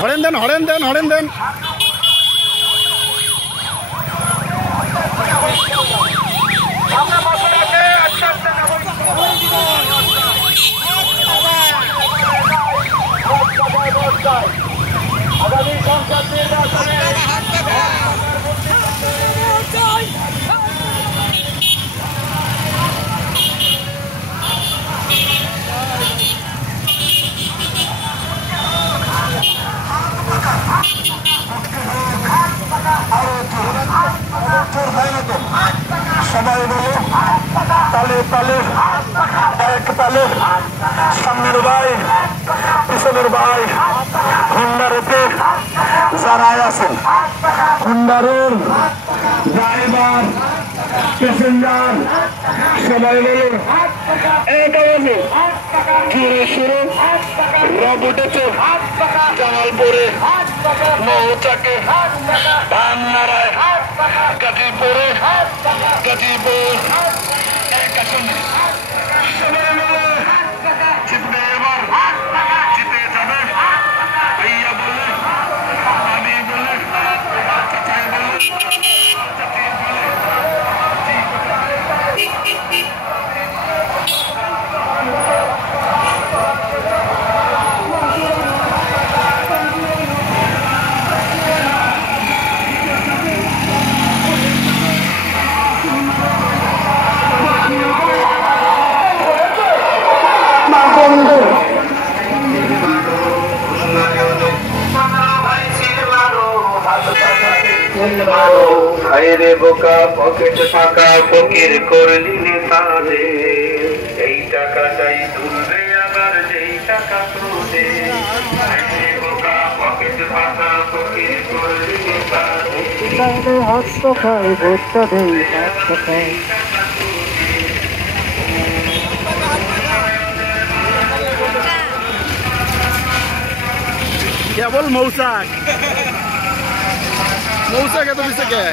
Horn দেন horn দেন horn দেন। আগামী সংসদ নির্বাচনে সবাই বলে তালে তালে এক তালে সামনের ভাই পিছনের ভাই হুন্ডারেতে যারা আছেন হুন্ডারের ড্রাইভার প্যাসেঞ্জার সবাই বলে এক আওয়াজে জোরে সুরে রব উঠেছে জামালপুরে মৌচাকে ধান নাড়ায় গাজীপুরে গাজীপুর এক আসনে সবাই বলে জিতবে এবার জিতে যাবে ভাইয়া বলে আমি বলে চাচাই বলে রে বোকা পকেট ফাঁকা ফকির করলি তাহলে এই টাকাটাই তুলবে আবার যেই টাকা তুলবে বোকা পকেট ফাঁকা ফকির করলি তাহলে হস্ত খাই ভোটটা দেই হস্ত খাই কেবল মৌচাক মৌচাক এত পিছে কে